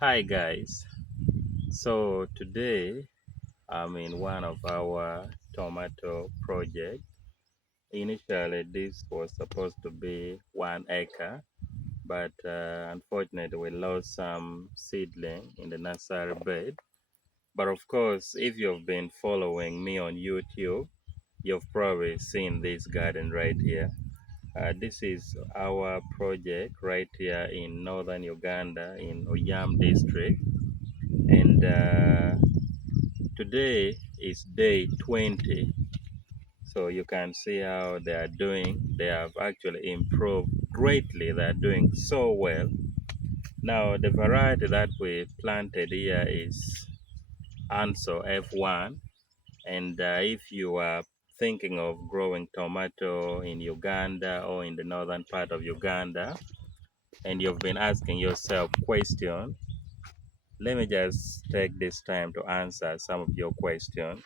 Hi guys. So today I'm in one of our tomato project. Initially this was supposed to be 1 acre, but unfortunately we lost some seedling in the nursery bed. But of course, if you've been following me on YouTube, you've probably seen this garden right here. This is our project right here in northern Uganda in Oyam District. And today is day 20, so you can see how they are doing. They have actually improved greatly. They are doing so well. Now, the variety that we planted here is Ansal F1. And if you are thinking of growing tomato in Uganda or in the northern part of Uganda, and you've been asking yourself questions, let me just take this time to answer some of your questions.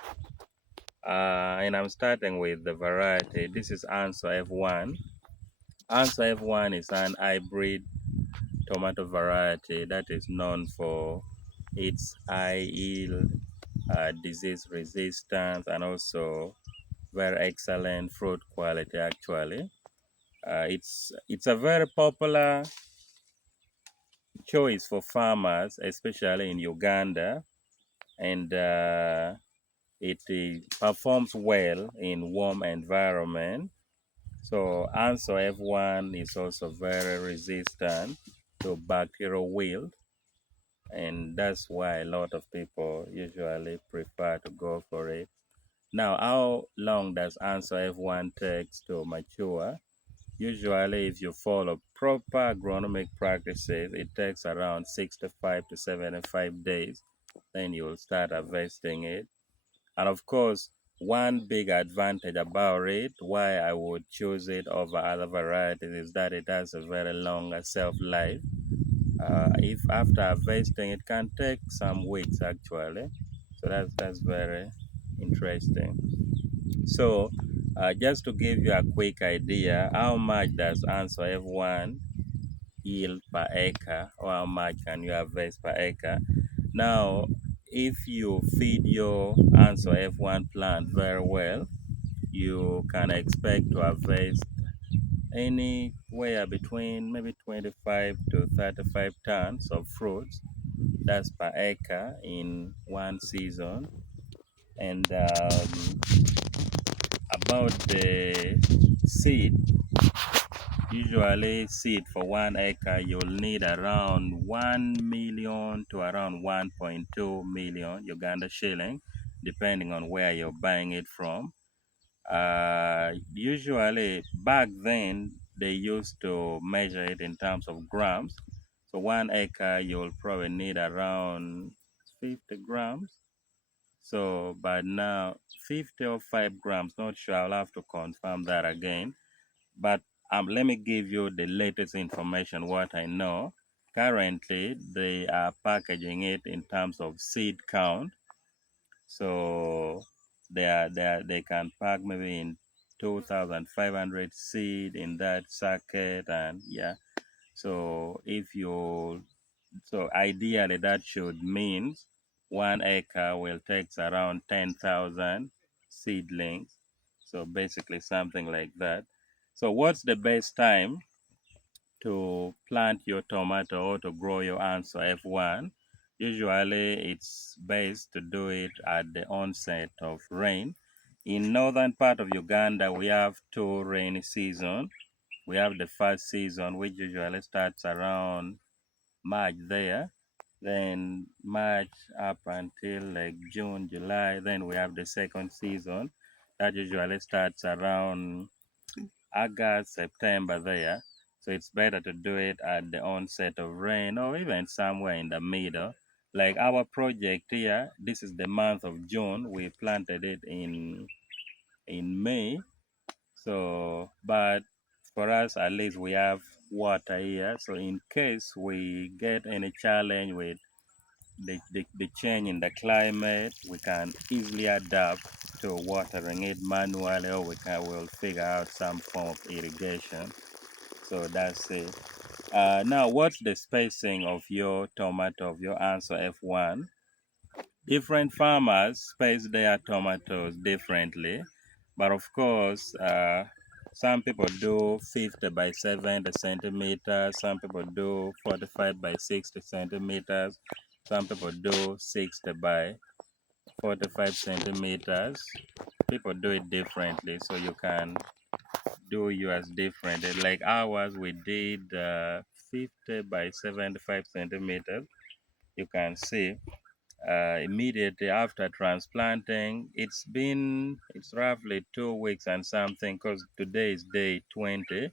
And I'm starting with the variety. This is Ansal F1. Ansal F1 is an hybrid tomato variety that is known for its high yield, disease resistance, and also very excellent fruit quality. Actually, it's a very popular choice for farmers, especially in Uganda, and it performs well in warm environment. So Ansal F1 is also very resistant to bacterial wilt, and that's why a lot of people usually prefer to go for it. Now, how long does Ansal F1 takes to mature? Usually, if you follow proper agronomic practices, it takes around 65 to 75 days. Then you'll start harvesting it. And of course, one big advantage about it, why I would choose it over other varieties, is that it has a very long shelf life. If after harvesting, it can take some weeks actually. So that's very interesting. So just to give you a quick idea, how much does Ansal F1 yield per acre, or how much can you harvest per acre? Now, if you feed your Ansal F1 plant very well, you can expect to harvest anywhere between maybe 25 to 35 tons of fruits. That's per acre in one season. And about the seed, usually seed for 1 acre, you'll need around 1 million to around 1.2 million Uganda shilling, depending on where you're buying it from. Usually, back then, they used to measure it in terms of grams. So 1 acre, you'll probably need around 50 grams. So, but now 50 or 5 grams, not sure. I'll have to confirm that again. But let me give you the latest information, what I know. Currently, they are packaging it in terms of seed count. So they can pack maybe in 2,500 seed in that sacket, and yeah. So ideally that should mean 1 acre will take around 10,000 seedlings. So basically something like that. So what's the best time to plant your tomato or to grow your Ansal F1? Usually it's best to do it at the onset of rain. In northern part of Uganda, we have two rainy seasons. We have the first season, which usually starts around March there. Then March up until like June, July. Then we have the second season that usually starts around August, September there. So it's better to do it at the onset of rain or even somewhere in the middle. Like our project here, this is the month of June. We planted it in May. So, but for us, at least we have water here. So in case we get any challenge with the change in the climate, we can easily adapt to watering it manually, or we'll figure out some form of irrigation. So that's it. Now, what's the spacing of your tomato, of your Ansal F1? Different farmers space their tomatoes differently, but of course, some people do 50 by 70 centimeters, some people do 45 by 60 centimeters, some people do 60 by 45 centimeters. People do it differently, so you can do yours differently. Like ours, we did 50 by 75 centimeters. You can see immediately after transplanting, it's roughly 2 weeks and something, because today is day 20,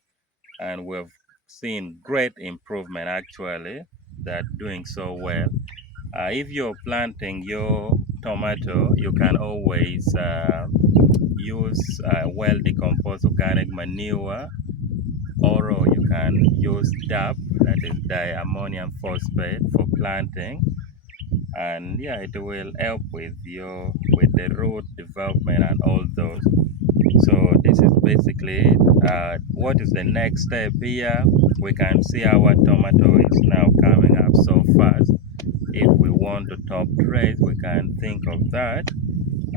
and we've seen great improvement actually, that doing so well. If you're planting your tomato, you can always use well decomposed organic manure, or you can use DAP, that is diammonium phosphate, for planting. And yeah, it will help with the root development and all those. So this is basically what is the next step here. We can see our tomato is now coming up so fast. If we want to top dress, we can think of that.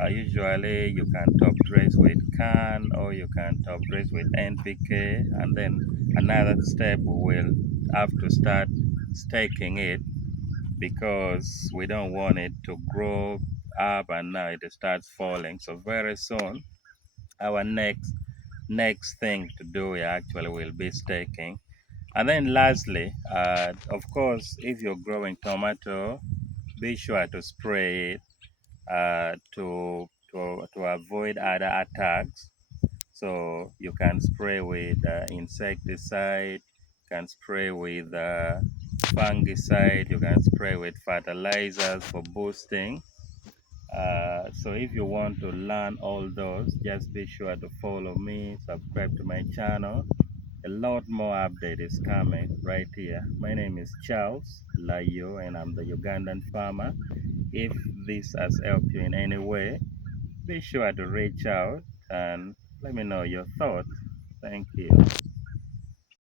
Usually you can top dress with can, or you can top dress with NPK, and then another step we will have to start staking it, because we don't want it to grow up and now it starts falling. So very soon, our next thing to do actually will be staking. And then lastly, of course, if you're growing tomato, be sure to spray it to avoid other attacks. So you can spray with insecticide, you can spray with fungicide, you can spray with fertilizers for boosting. So if you want to learn all those, just be sure to follow me, subscribe to my channel. A lot more update is coming right here. My name is Charles Layo, and I'm the Ugandan farmer. If this has helped you in any way, be sure to reach out and let me know your thoughts. Thank you.